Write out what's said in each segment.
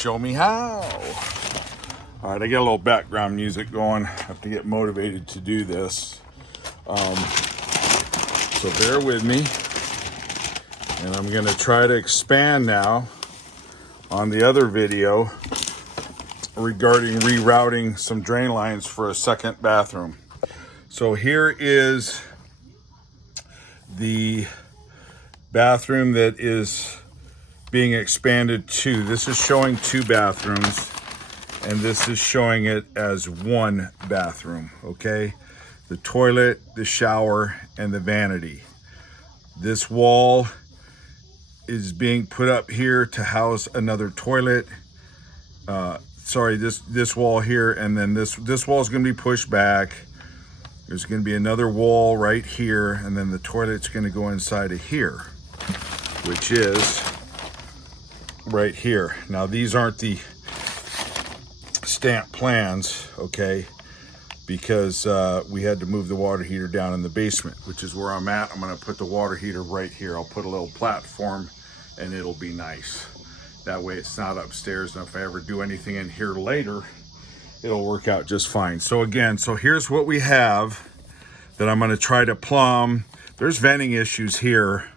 show me how. All right, I got a little background music going. I have to get motivated to do this. So bear with me. And I'm gonna try to expand now on the other video regarding rerouting some drain lines for a second bathroom. So here is the bathroom that is being expanded to. This is showing 2 bathrooms, and this is showing it as 1 bathroom, okay? The toilet, the shower, and the vanity. This wall is being put up here to house another toilet. Sorry, this wall here, and then this wall is going to be pushed back. There's going to be another wall right here, and then the toilet's going to go inside of here, which is right here. Now these aren't the stamp plans, okay, because we had to move the water heater down in the basement, which is where I'm at. I'm going to put the water heater right here. I'll put a little platform and it'll be nice. That way it's not upstairs, and if I ever do anything in here later, it'll work out just fine. So again, here's what we have that I'm going to try to plumb. There's venting issues here.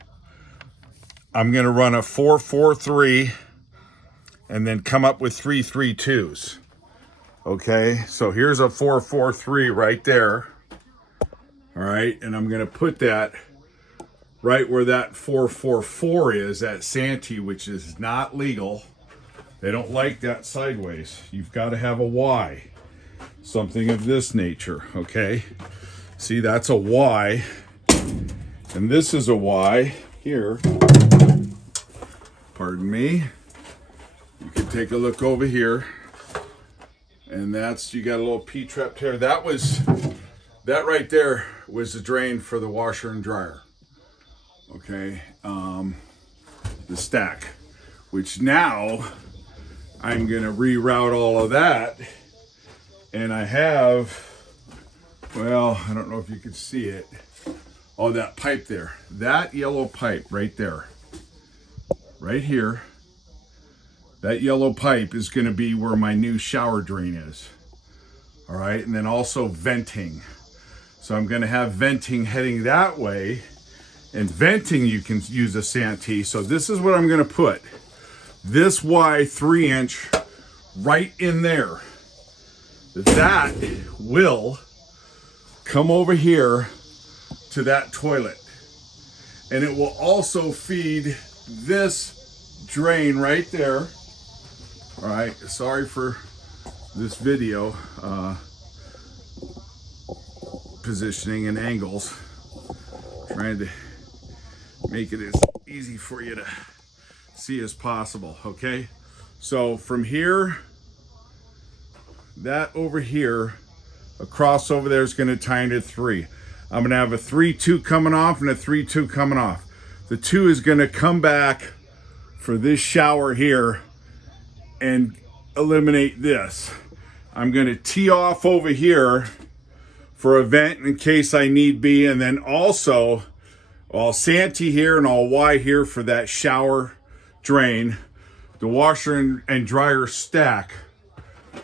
I'm going to run a 4-4-3 and then come up with 3-3-2s. Okay, so here's a 4-4-3 right there. All right, and I'm going to put that right where that 4-4-4 is, that Santee, which is not legal. They don't like that sideways. You've got to have a Y, something of this nature, okay? See, that's a Y, and this is a Y here. Pardon me. You can take a look over here, and that's, you got a little P-trap tear. That right there was the drain for the washer and dryer. Okay, the stack, which now I'm gonna reroute all of that, and I have, well, I don't know if you can see it. Oh, that pipe there, that yellow pipe right there, right here, that yellow pipe is gonna be where my new shower drain is. All right, and then also venting. So I'm gonna have venting heading that way. And venting, you can use a Santee. So this is what I'm gonna put. This Y 3-inch right in there. That will come over here to that toilet. And it will also feed this drain right there. All right, sorry for this video positioning and angles. Trying to make it as easy for you to see as possible, okay? So from here, that over here, across over there is gonna tie into 3. I'm gonna have a 3-2 coming off and a 3-2 coming off. The 2 is gonna come back for this shower here and eliminate this. I'm gonna tee off over here for a vent in case I need be, and then also I'll Santee here and I'll Y here for that shower drain. The washer and dryer stack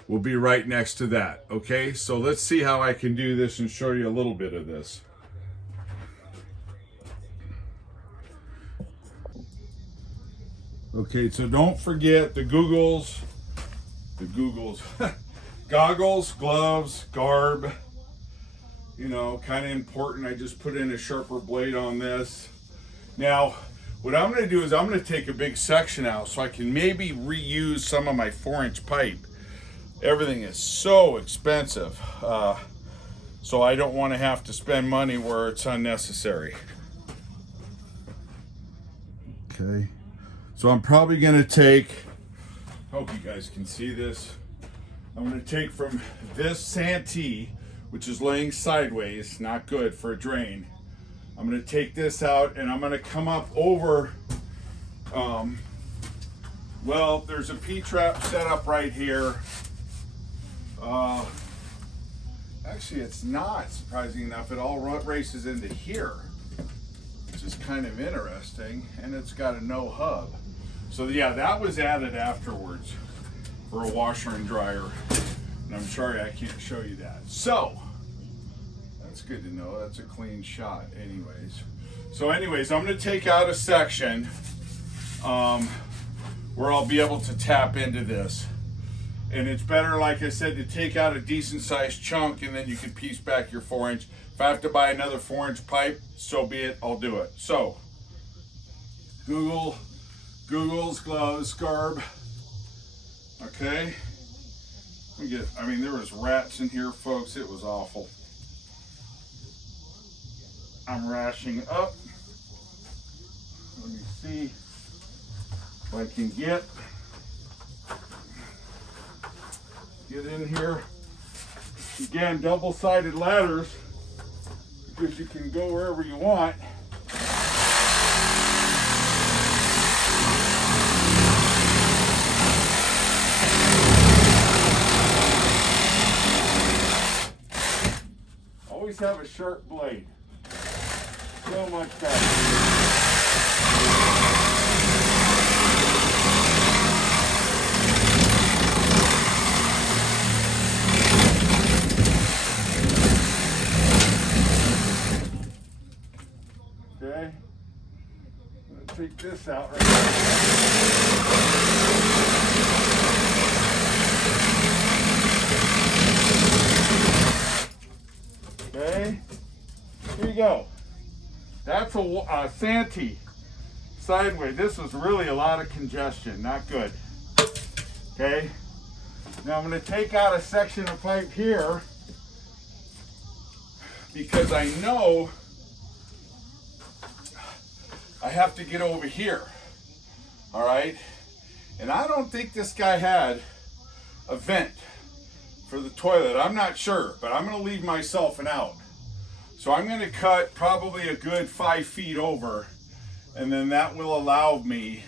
will be right next to that, okay? So let's see how I can do this and show you a little bit of this. Okay, so don't forget the goggles, goggles, gloves, garb. You know, kind of important. I just put in a sharper blade on this. Now, what I'm gonna do is I'm gonna take a big section out so I can maybe reuse some of my 4-inch pipe. Everything is so expensive. So I don't wanna have to spend money where it's unnecessary. Okay, so I'm probably gonna take, hope you guys can see this. I'm gonna take from this Santee, which is laying sideways, not good for a drain. I'm gonna take this out and I'm gonna come up over, well, there's a P-trap set up right here. Actually, it's not, surprising enough. It all races into here, which is kind of interesting, and it's got a no hub. So yeah, that was added afterwards. for a washer and dryer. And I'm sorry I can't show you that. So, that's good to know. That's a clean shot anyways. So anyways, I'm going to take out a section where I'll be able to tap into this. And it's better, like I said, to take out a decent sized chunk and then you can piece back your 4-inch. If I have to buy another 4-inch pipe, so be it, I'll do it. So, Google's gloves, Scarb. Okay. I mean, there was rats in here, folks. It was awful. I'm rashing up. Let me see if I can get in here. Again, double-sided ladders because you can go wherever you want. Always have a sharp blade. So much better. Okay, I'm going to take this out right now. Okay, here you go. That's a Santee sideway. This was really a lot of congestion, not good. Okay, now I'm going to take out a section of pipe here because I know I have to get over here, all right? And I don't think this guy had a vent for the toilet. I'm not sure, but I'm gonna leave myself an out. So I'm gonna cut probably a good 5 feet over, and then that will allow me,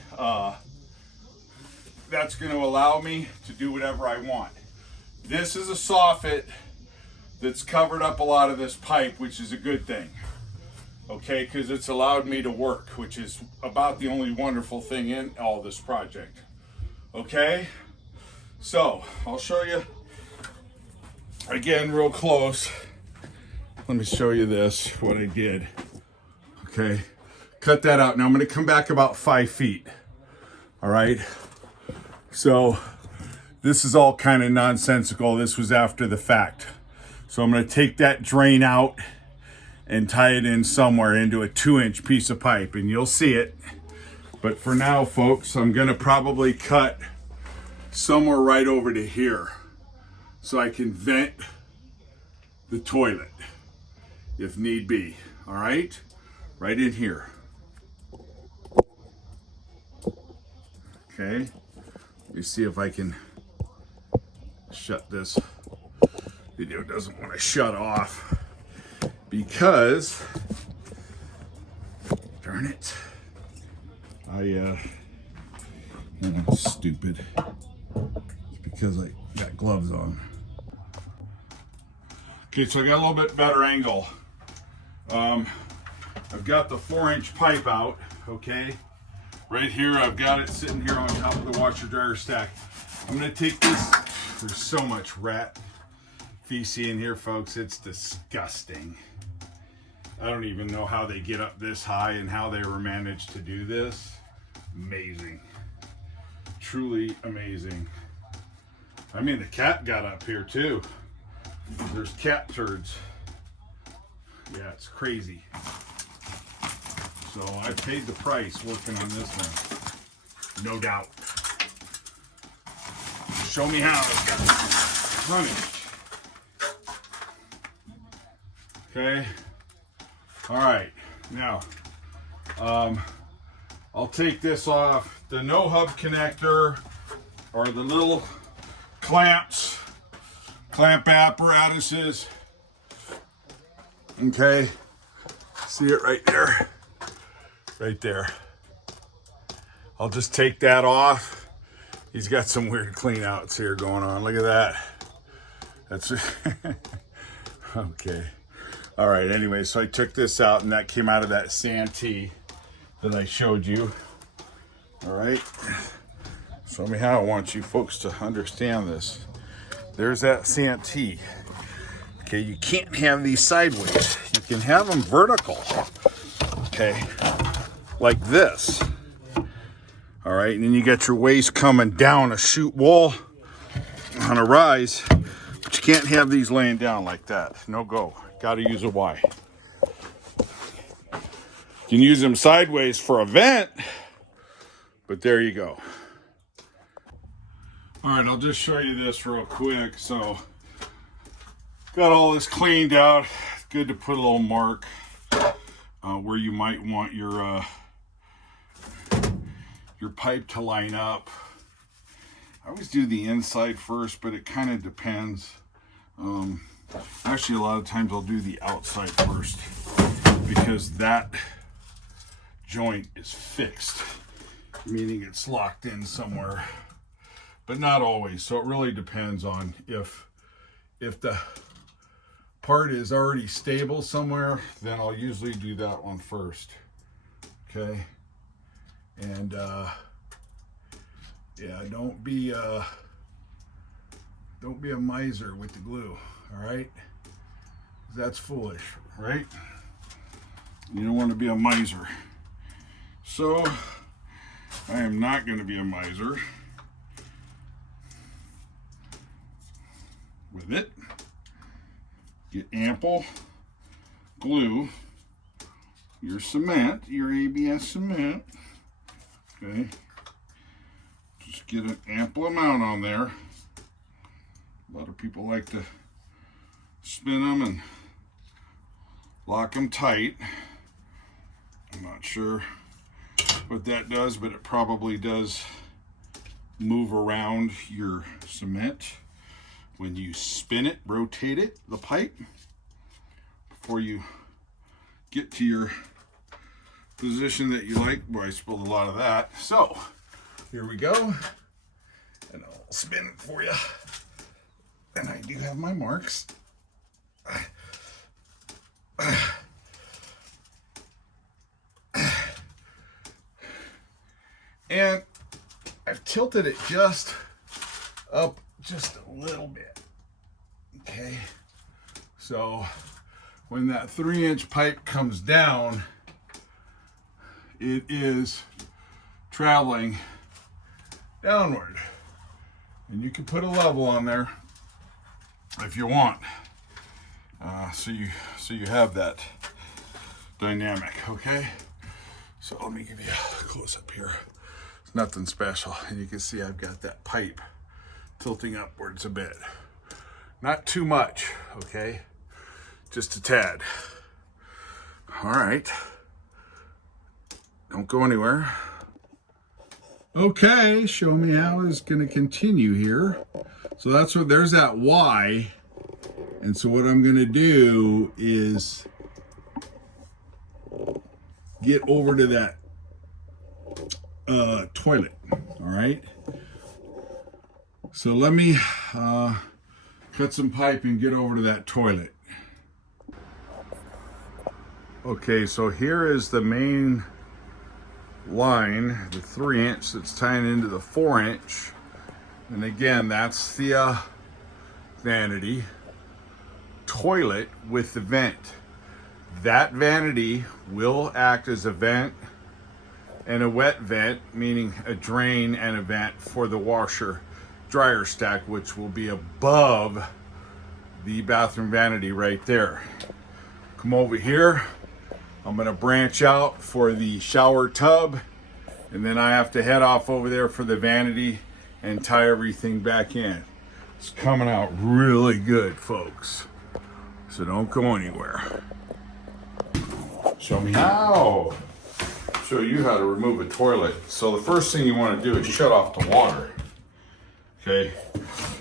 that's gonna allow me to do whatever I want. This is a soffit that's covered up a lot of this pipe, which is a good thing. Okay, because it's allowed me to work, which is about the only wonderful thing in all this project. Okay, so I'll show you again real close. Let me show you this, what I did. Okay, cut that out. Now I'm going to come back about 5 feet. All right, so this is all kind of nonsensical. This was after the fact. So I'm going to take that drain out and tie it in somewhere into a 2-inch piece of pipe, and you'll see it. But for now, folks, I'm gonna probably cut somewhere right over to here so I can vent the toilet if need be. All right, right in here. Okay, let me see if I can shut this. Video doesn't want to shut off because, darn it, I'm stupid. It's because I got gloves on. Okay, so I got a little bit better angle. I've got the 4-inch pipe out, okay? Right here, I've got it sitting here on top of the washer dryer stack. I'm gonna take this, there's so much rat feces in here, folks, it's disgusting. I don't even know how they get up this high and how they were managed to do this. Amazing. Truly amazing. I mean, the cat got up here too. There's cat turds. Yeah, it's crazy. So I paid the price working on this one. No doubt. Show me how it's got punished. Okay. All right, now I'll take this off. The no hub connector or the little clamps, clamp apparatuses. Okay, see it right there, right there. I'll just take that off. He's got some weird clean outs here going on. Look at that. That's okay. All right, anyway, so I took this out and that came out of that Santee that I showed you. All right, Show me how I want you folks to understand this. There's that Santee. Okay, you can't have these sideways. You can have them vertical. Okay, like this. All right, and then you got your waist coming down a chute wall on a rise, but you can't have these laying down like that. No go. Got to use a Y. You can use them sideways for a vent, but there you go. All right, I'll just show you this real quick. So, got all this cleaned out. It's good to put a little mark where you might want your pipe to line up. I always do the inside first, but it kind of depends. Actually, a lot of times I'll do the outside first because that joint is fixed, meaning it's locked in somewhere, but not always. So it really depends on if the part is already stable somewhere, then I'll usually do that one first. Okay, and yeah, don't be a miser with the glue. All right, that's foolish, right? You don't want to be a miser. So I am not going to be a miser with it. Get ample glue, your cement, your ABS cement. Okay, just get an ample amount on there. A lot of people like to spin them and lock them tight. I'm not sure what that does, but it probably does move around your cement when you spin it, rotate it, the pipe, before you get to your position that you like. Boy, I spilled a lot of that. So here we go, and I'll spin it for you. And I do have my marks. And I've tilted it just up just a little bit. Okay, so when that 3-inch pipe comes down, it is traveling downward, and you can put a level on there if you want, so you have that dynamic. Okay, so let me give you a close up here. It's nothing special, and you can see I've got that pipe tilting upwards a bit. Not too much, okay? Just a tad. All right. Don't go anywhere. Okay, show me how it's gonna continue here. So that's what, there's that Y. And so what I'm gonna do is get over to that toilet, all right? So let me cut some pipe and get over to that toilet. Okay, so here is the main line, the 3-inch that's tying into the 4-inch. And again, that's the vanity toilet with the vent. That vanity will act as a vent and a wet vent, meaning a drain and a vent for the washer dryer stack, which will be above the bathroom vanity right there. Come over here. I'm gonna branch out for the shower tub, and then I have to head off over there for the vanity and tie everything back in. It's coming out really good, folks. So don't go anywhere. Show me how. Show you how to remove a toilet. So the first thing you want to do is shut off the water. Okay,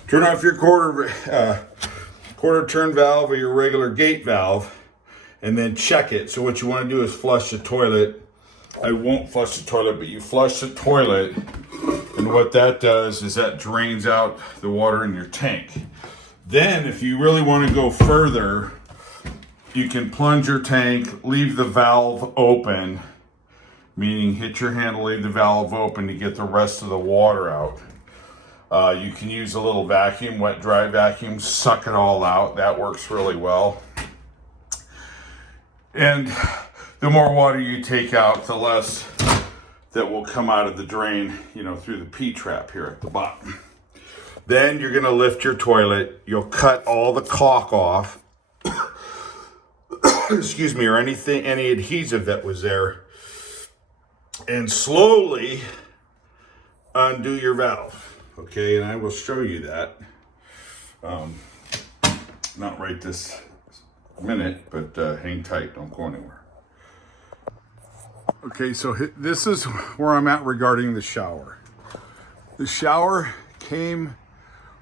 turn off your quarter turn valve or your regular gate valve, and then check it. So what you want to do is flush the toilet. I won't flush the toilet, but you flush the toilet, and what that does is that drains out the water in your tank. Then if you really want to go further, you can plunge your tank, leave the valve open, meaning hit your hand to leave the valve open to get the rest of the water out. You can use a little vacuum, wet dry vacuum, suck it all out. That works really well. And the more water you take out, the less that will come out of the drain, you know, through the P-trap here at the bottom. Then you're gonna lift your toilet. You'll cut all the caulk off. Excuse me, or any adhesive that was there. And slowly undo your valve. Okay, and I will show you that. Not right this minute, but hang tight, don't go anywhere. Okay, so this is where I'm at regarding the shower. The shower came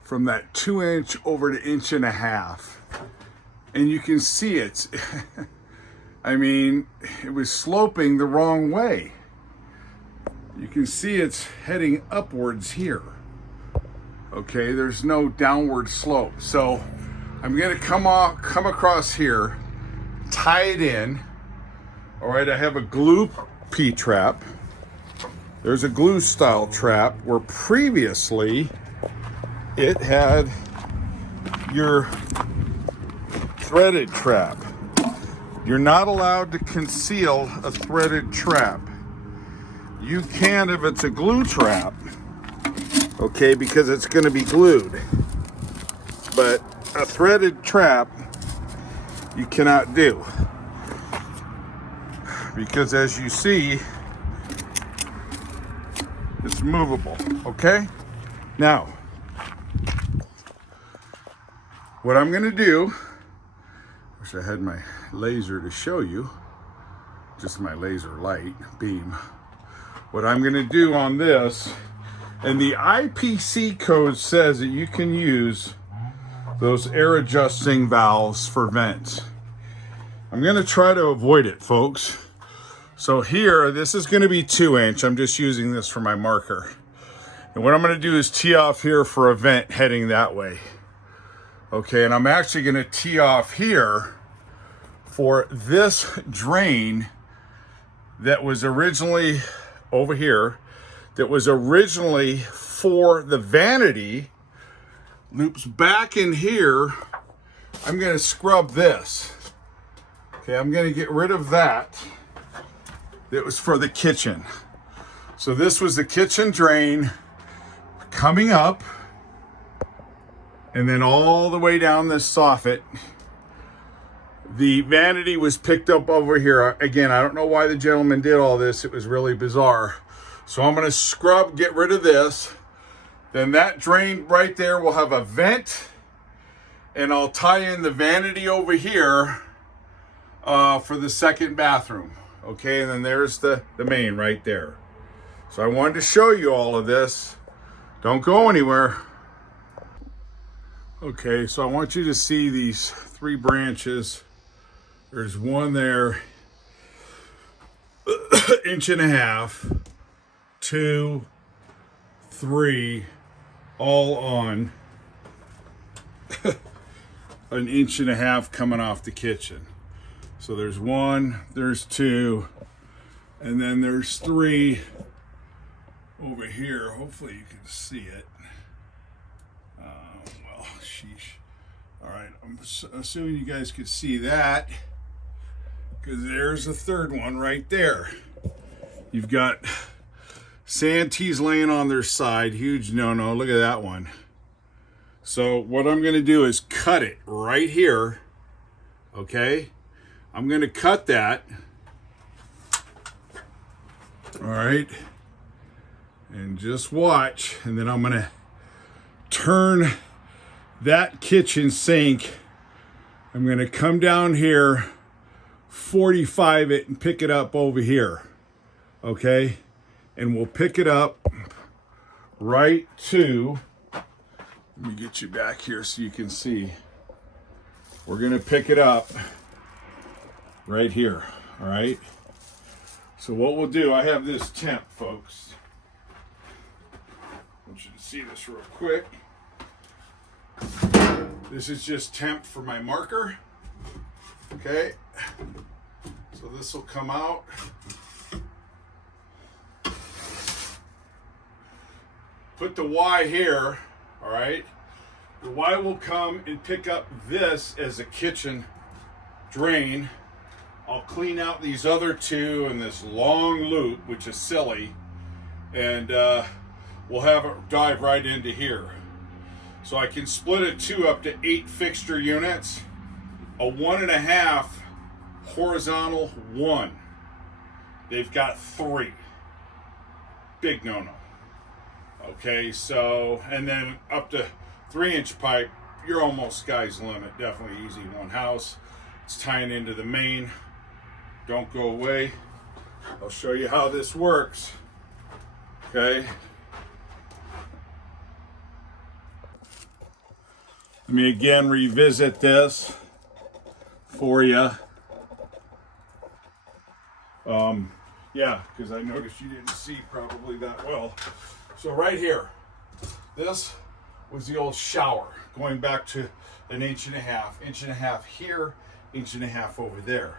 from that 2-inch over to 1.5 inches. And you can see it's, I mean, it was sloping the wrong way. You can see it's heading upwards here. Okay, there's no downward slope. So I'm gonna come across here, tie it in. All right, I have a glue P-trap. There's a glue style trap where previously it had your threaded trap. You're not allowed to conceal a threaded trap. You can if it's a glue trap, okay, because it's going to be glued. But a threaded trap, you cannot do. Because as you see, it's movable, okay? Now, what I'm going to do, wish I had my laser to show you, just my laser light beam. What I'm going to do on this, and the IPC code says that you can use those air adjusting valves for vents. I'm going to try to avoid it, folks. So here, this is going to be 2-inch. I'm just using this for my marker. And what I'm going to do is tee off here for a vent heading that way. Okay, and I'm actually going to tee off here for this drain that was originally over here, that was originally for the vanity, loops back in here. I'm going to scrub this. Okay, I'm going to get rid of that. That was for the kitchen. So this was the kitchen drain coming up and then all the way down this soffit. The vanity was picked up over here. Again, I don't know why the gentleman did all this. It was really bizarre. So I'm going to scrub, get rid of this. Then that drain right there will have a vent, and I'll tie in the vanity over here for the second bathroom. Okay, and then there's the main right there. So I wanted to show you all of this. Don't go anywhere. Okay, so I want you to see these 3 branches. There's one there, 1.5 inches, 2, 3, all on 1.5 inches coming off the kitchen. So there's 1, there's 2, and then there's 3 over here. Hopefully you can see it. Well, sheesh. All right, I'm assuming you guys could see that, because there's a 3rd one right there. You've got Santees laying on their side. Huge no-no. Look at that one. So what I'm going to do is cut it right here. Okay? I'm going to cut that. All right? And just watch. And then I'm going to turn that kitchen sink. I'm going to come down here, 45 it, and pick it up over here. Okay? And we'll pick it up right to, let me get you back here so you can see. We're going to pick it up right here. All right? So what we'll do, I have this temp, folks. I want you to see this real quick. This is just temp for my marker. Okay? So this will come out. put the Y here, all right? The Y will come and pick up this as a kitchen drain. I'll clean out these other two in this long loop, which is silly, and we'll have it dive right into here. So I can split a 2 up to 8 fixture units, a 1.5 horizontal 1. They've got 3. Big no-no. Okay, so, and then up to 3-inch pipe, you're almost sky's limit. Definitely easy, one house. It's tying into the main. Don't go away. I'll show you how this works. Okay. Let me again revisit this for you. Yeah, because I noticed you didn't see probably that well. So right here, this was the old shower, going back to an 1.5 inch here, 1.5 inch over there.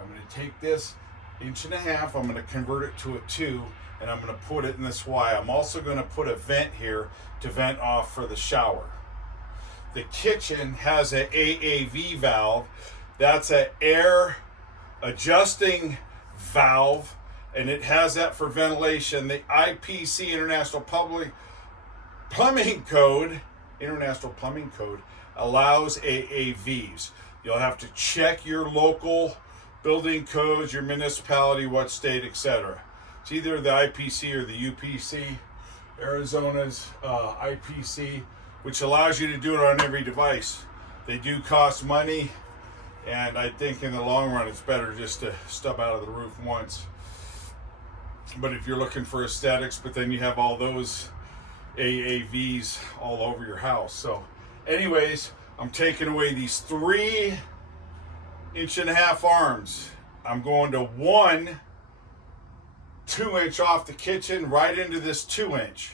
I'm going to take this 1.5 inch, I'm going to convert it to a 2, and I'm going to put it in this Y. I'm also going to put a vent here to vent off for the shower. The kitchen has an AAV valve. That's an air adjusting valve, and it has that for ventilation. The IPC, International Plumbing Code, allows AAVs. You'll have to check your local building codes, your municipality, what state, etc. It's either the IPC or the UPC. Arizona's IPC, which allows you to do it on every device. They do cost money, and I think in the long run it's better just to stub out of the roof once. But if you're looking for aesthetics, but then you have all those AAVs all over your house. So anyways, I'm taking away these 3.5 inch arms. I'm going to 1 2-inch off the kitchen right into this 2-inch.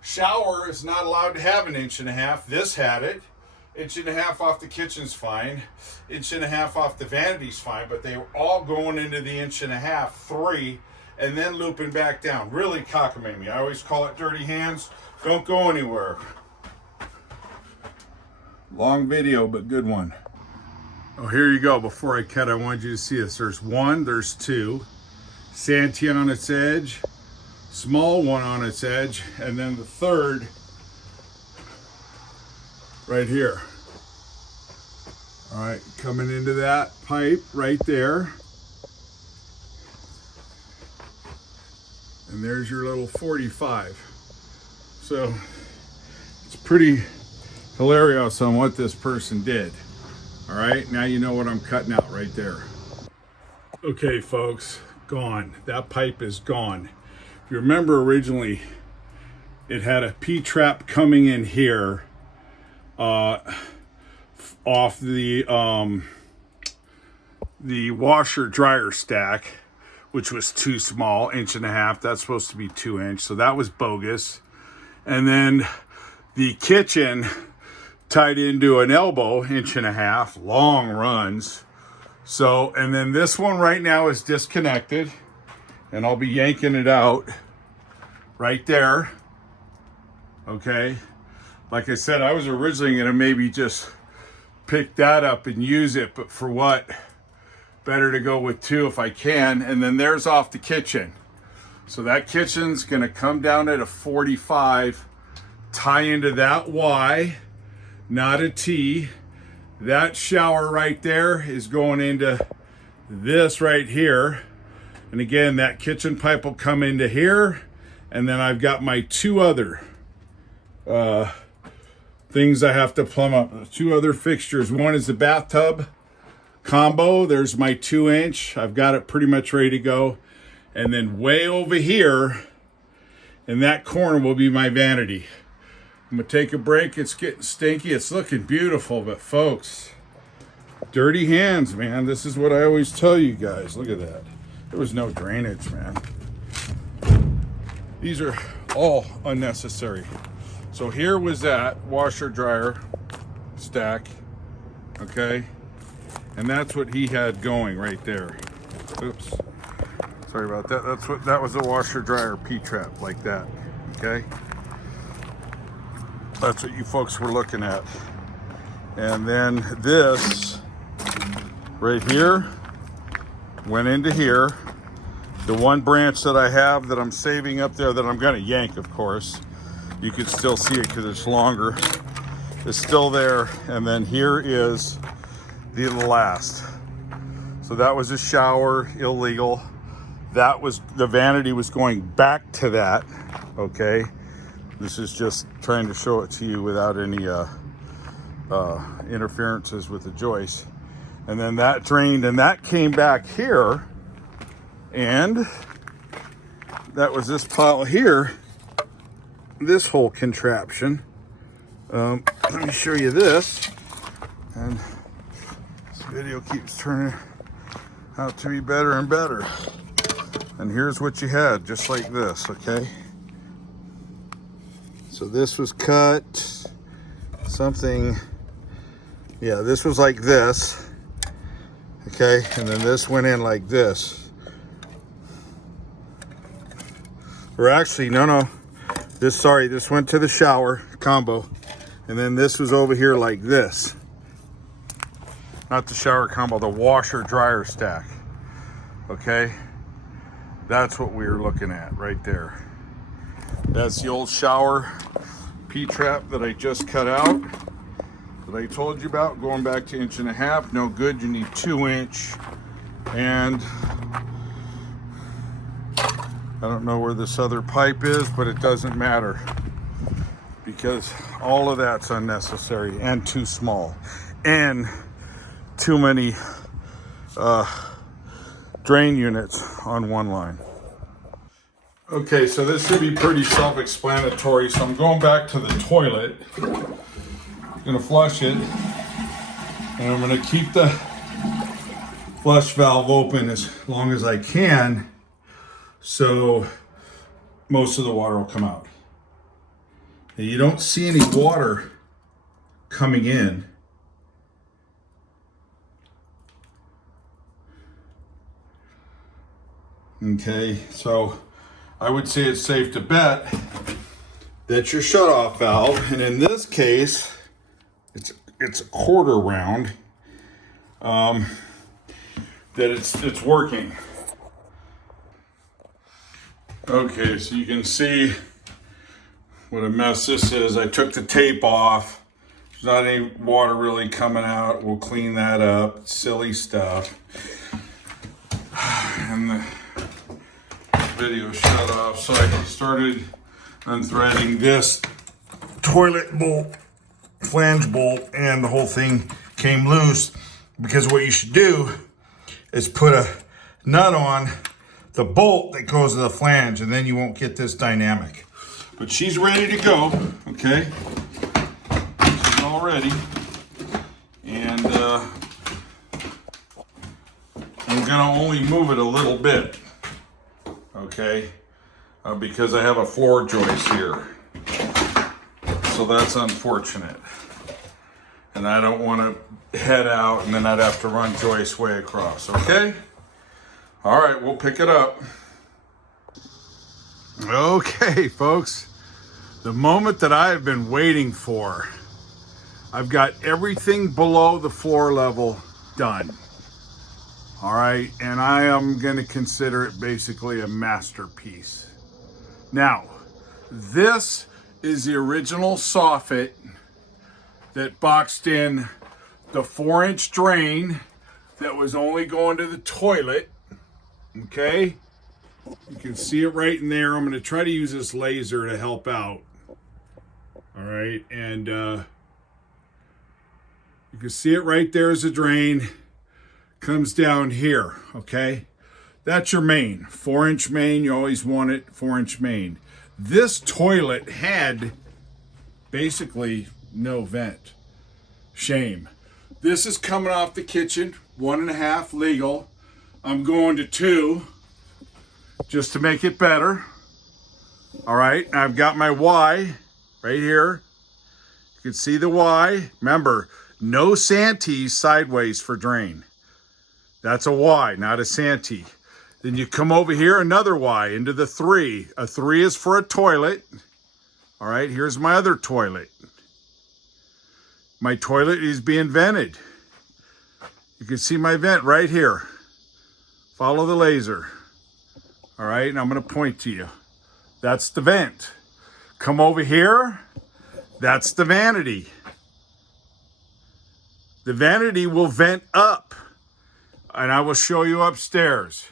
Shower is not allowed to have an 1.5 inch. This had it. 1.5 inch off the kitchen's fine. 1.5 inch off the vanity's fine, but they were all going into the 1.5 inch, 3, and then looping back down. Really cockamamie. I always call it dirty hands. Don't go anywhere. Long video, but good one. Oh, here you go. Before I cut, I wanted you to see this. There's 1, there's 2. Santee on its edge. Small one on its edge, and then the 3rd right here. All right, coming into that pipe right there. And there's your little 45. So it's pretty hilarious on what this person did. All right, now you know what I'm cutting out right there. Okay, folks, gone. That pipe is gone. If you remember, originally it had a P-trap coming in here off the washer dryer stack, which was too small, 1.5 inch. That's supposed to be 2 inch, so that was bogus. And then the kitchen tied into an elbow, 1.5 inch, long runs. So, and then this one right now is disconnected, and I'll be yanking it out right there. Okay, like I said, I was originally gonna maybe just pick that up and use it, but for what? Better to go with 2 if I can. And then there's off the kitchen. So that kitchen's gonna come down at a 45, tie into that Y, not a T. That shower right there is going into this right here. And again, that kitchen pipe will come into here. And then I've got my 2 other things I have to plumb up. 2 other fixtures. One is the bathtub combo. There's my 2 inch. I've got it pretty much ready to go. And then way over here in that corner will be my vanity. I'm gonna take a break. It's getting stinky. It's looking beautiful, but folks, dirty hands, man. This is what I always tell you guys. Look at that. There was no drainage, man. These are all unnecessary. So here was that washer dryer stack, okay? And that's what he had going right there. Oops, sorry about that. That was a washer dryer P-trap like that, okay? That's what you folks were looking at. And then this right here went into here. The one branch that I have that I'm saving up there that I'm gonna yank, of course, you can still see it because it's longer, is still there. And then here is the last. So that was a shower, illegal. That was, the vanity was going back to that, okay? This is just trying to show it to you without any interferences with the joist. And then that drained and that came back here, and that was this pile here, this whole contraption. Let me show you this. And this video keeps turning out to be better and better. And here's what you had, just like this, okay? So this was cut, something, yeah, this was like this, okay? And then this went in like this. Or actually, no, this went to the shower combo. And then this was over here like this. Not the shower combo, the washer dryer stack, okay? That's what we were looking at right there. That's the old shower P-trap that I just cut out, that I told you about, going back to 1.5 inches. No good, you need 2 inch. And I don't know where this other pipe is, but it doesn't matter, because all of that's unnecessary and too small and too many drain units on one line. Okay, so this should be pretty self-explanatory. So I'm going back to the toilet. I'm gonna flush it, and I'm gonna keep the flush valve open as long as I can, so most of the water will come out. Now, you don't see any water coming in. Okay, so I would say it's safe to bet that your shutoff valve, and in this case, it's a quarter round, that it's working. Okay, so you can see what a mess this is. I took the tape off. There's not any water really coming out. We'll clean that up. Silly stuff. And the video shut off, so I started unthreading this toilet bolt, flange bolt, and the whole thing came loose. Because what you should do is put a nut on the bolt that goes to the flange, and then you won't get this dynamic. But she's ready to go, okay? She's all ready. And I'm gonna only move it a little bit, okay? Because I have a floor joist here. So that's unfortunate. And I don't want to head out and then I'd have to run joist way across, okay? All right, we'll pick it up. Okay, folks, the moment that I have been waiting for. I've got everything below the floor level done. All right, and I am gonna consider it basically a masterpiece. Now, this is the original soffit that boxed in the 4-inch drain that was only going to the toilet, okay? You can see it right in there. I'm gonna try to use this laser to help out. All right, and you can see it right there as a drain. Comes down here, okay? That's your main, 4-inch main. You always want it, 4-inch main. This toilet had basically no vent. Shame. This is coming off the kitchen, 1.5 legal. I'm going to 2 just to make it better. All right, I've got my Y right here. You can see the Y. Remember, no Santees sideways for drain. That's a Y, not a Santee. Then you come over here, another Y into the 3. A 3 is for a toilet. All right, here's my other toilet. my toilet is being vented. You can see my vent right here. Follow the laser. All right, and I'm gonna point to you. That's the vent. Come over here, that's the vanity. The vanity will vent up, and I will show you upstairs.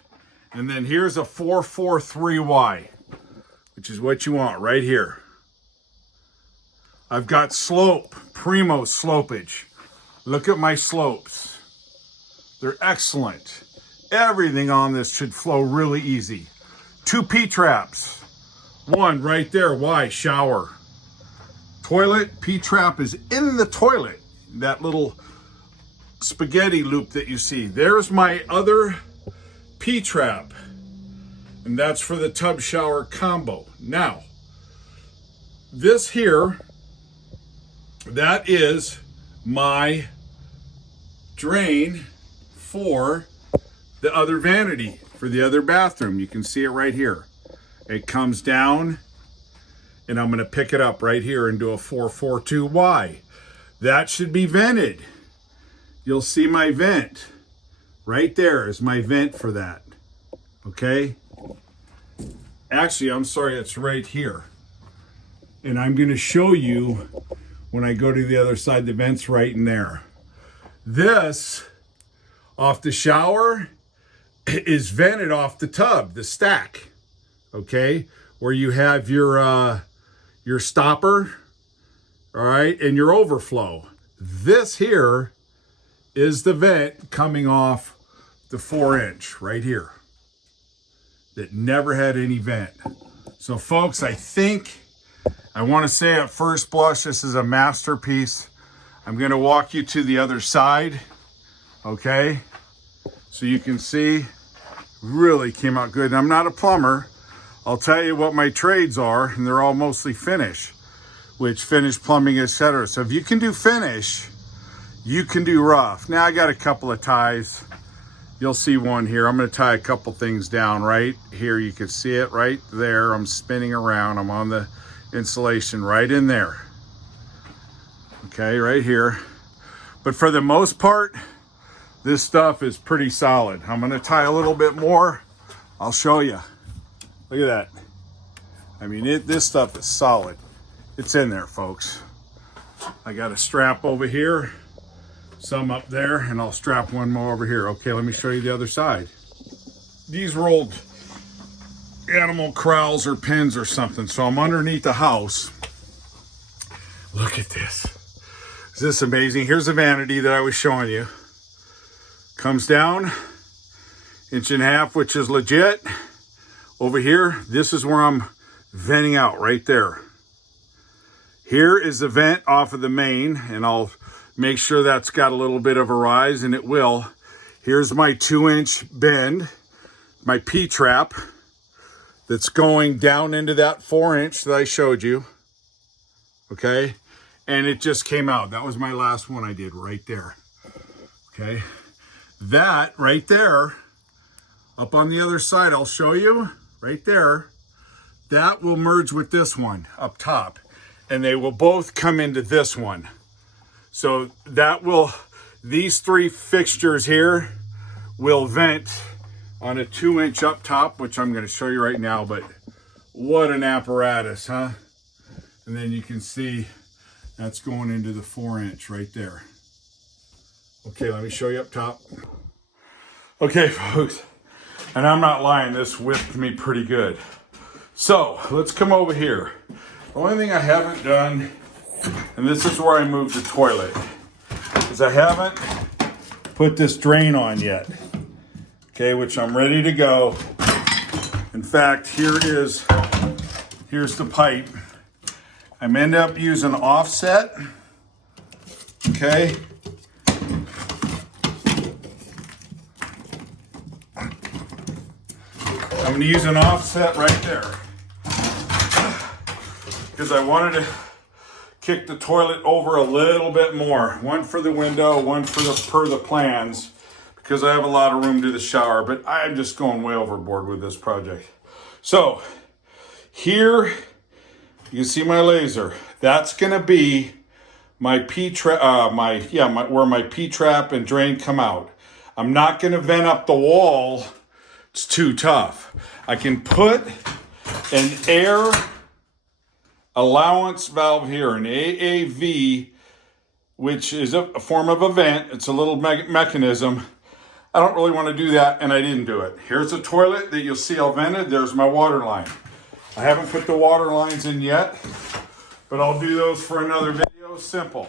And then here's a 443Y, which is what you want right here. I've got slope, primo slopage. Look at my slopes. They're excellent. Everything on this should flow really easy. 2 P-traps. One right there, why? Shower. Toilet, P-trap is in the toilet. That little spaghetti loop that you see. There's my other P-trap. And that's for the tub shower combo. Now, this here, that is my drain for the other vanity, for the other bathroom. You can see it right here. It comes down, and I'm going to pick it up right here and do a 442Y. That should be vented. You'll see my vent. Right there is my vent for that. Okay? Actually, I'm sorry, it's right here. And I'm going to show you when I go to the other side, the vent's right in there. This, off the shower, is vented off the tub, the stack. Okay? Where you have your stopper, all right, and your overflow. This here is the vent coming off the 4-inch right here that never had any vent. So folks, I think I want to say at first blush, this is a masterpiece. I'm going to walk you to the other side, okay? So you can see, really came out good. And I'm not a plumber. I'll tell you what my trades are, and they're all mostly finish, which finish plumbing, etc. So if you can do finish, you can do rough. Now I got a couple of ties. You'll see one here. I'm going to tie a couple things down right here. You can see it right there. I'm spinning around. I'm on the insulation right in there. Okay, right here. But for the most part, this stuff is pretty solid. I'm going to tie a little bit more. I'll show you. Look at that. I mean, this stuff is solid. It's in there, folks. I got a strap over here, some up there, and I'll strap one more over here. Okay, let me show you the other side. These were old animal corrals or pens or something. So I'm underneath the house. Look at this. Is this amazing? Here's the vanity that I was showing you. Comes down 1.5 inches, which is legit. Over here, this is where I'm venting out right there. Here is the vent off of the main, and I'll make sure that's got a little bit of a rise, and it will. Here's my 2-inch bend, my P-trap that's going down into that 4-inch that I showed you. Okay, and it just came out. That was my last one I did right there. Okay, that right there, up on the other side, I'll show you right there. That will merge with this one up top, and they will both come into this one. So that will, these 3 fixtures here will vent on a 2-inch up top, which I'm going to show you right now. But what an apparatus, huh? And then you can see that's going into the 4-inch right there. Okay, let me show you up top. Okay, folks, and I'm not lying, this whipped me pretty good. So let's come over here. The only thing I haven't done, and this is where I moved the toilet, is I haven't put this drain on yet. Okay, which I'm ready to go. In fact, here's the pipe. I'm end up using offset. Okay. I'm going to use an offset right there because I wanted to kick the toilet over a little bit more. One for the window, one for per the plans, because I have a lot of room to the shower, but I'm just going way overboard with this project. So here you can see my laser. That's going to be my where my P-trap and drain come out. I'm not going to vent up the wall. It's too tough. I can put an air allowance valve here, an AAV, which is a form of a vent. It's a little mechanism. I don't really want to do that, and I didn't do it. Here's a toilet that you'll see all vented. There's my water line. I haven't put the water lines in yet, but I'll do those for another video. Simple.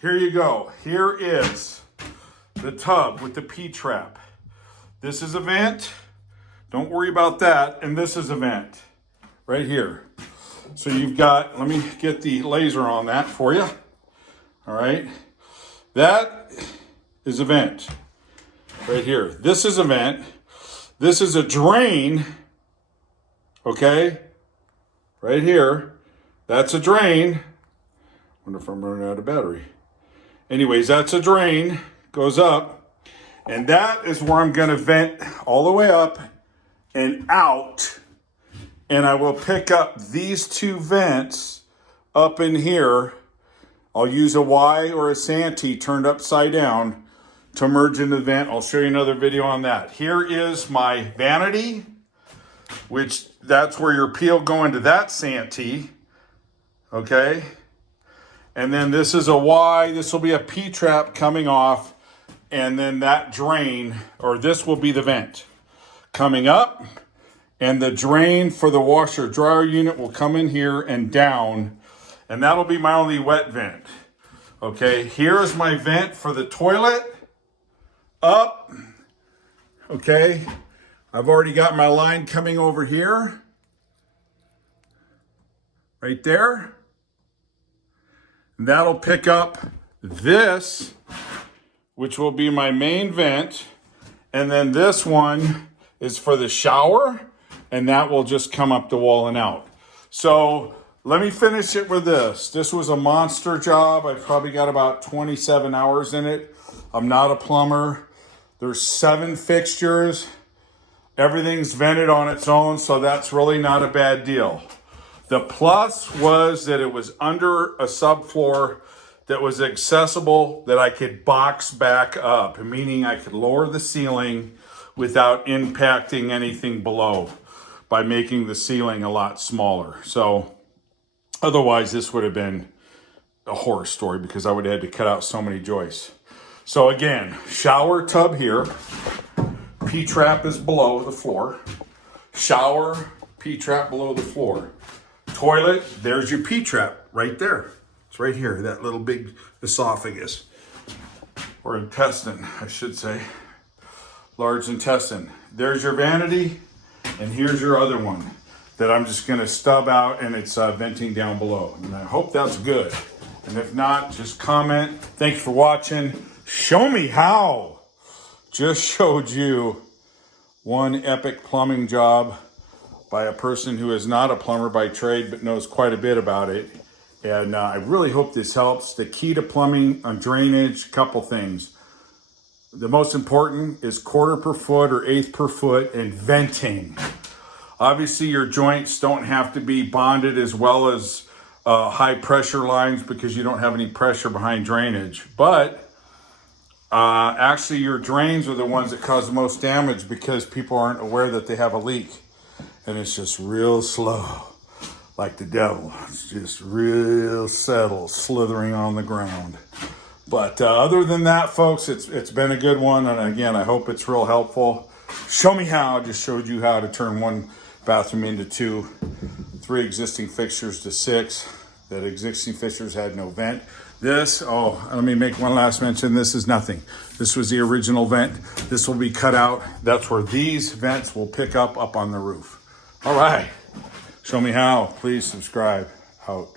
Here you go. Here is the tub with the P-trap. This is a vent. Don't worry about that. And this is a vent right here. So you've got, let me get the laser on that for you. All right. That is a vent right here. This is a vent. This is a drain. Okay. Right here. That's a drain. Wonder if I'm running out of battery. Anyways, that's a drain. Goes up. And that is where I'm going to vent all the way up and out. And I will pick up these two vents up in here. I'll use a Y or a Santee turned upside down to merge into the vent. I'll show you another video on that. Here is my vanity, which that's where your peel go into that Santee. Okay. And then this is a Y. This will be a P-trap coming off. And then that drain, or this will be the vent coming up. And the drain for the washer dryer unit will come in here and down. And that'll be my only wet vent. Okay, here's my vent for the toilet. Up. Okay, I've already got my line coming over here. Right there. And that'll pick up this, which will be my main vent. And then this one is for the shower. And that will just come up the wall and out. So let me finish it with this. This was a monster job. I probably got about 27 hours in it. I'm not a plumber. There's 7 fixtures. Everything's vented on its own, so that's really not a bad deal. The plus was that it was under a subfloor that was accessible, that I could box back up, meaning I could lower the ceiling without impacting anything below by making the ceiling a lot smaller. So otherwise this would have been a horror story because I would have had to cut out so many joists. So again, shower tub here. P-trap is below the floor. Shower, P-trap below the floor. Toilet, there's your P-trap right there. It's right here, that little big esophagus. Or intestine, I should say. Large intestine. There's your vanity, and here's your other one that I'm just gonna stub out, and it's venting down below. And I hope that's good. And if not, just comment. Thanks for watching. Show me how. Just showed you one epic plumbing job by a person who is not a plumber by trade, but knows quite a bit about it. And I really hope this helps. The key to plumbing on drainage, a couple things. The most important is 1/4 per foot or 1/8 per foot and venting. Obviously your joints don't have to be bonded as well as high pressure lines because you don't have any pressure behind drainage. But actually your drains are the ones that cause the most damage because people aren't aware that they have a leak. And it's just real slow, like the devil. It's just real subtle, slithering on the ground. But other than that, folks, it's been a good one. And again, I hope it's real helpful. Show me how. I just showed you how to turn one bathroom into 2, 3 existing fixtures to 6. That existing fixtures had no vent. This, let me make one last mention. This is nothing. This was the original vent. This will be cut out. That's where these vents will pick up on the roof. All right. Show me how. Please subscribe. Out.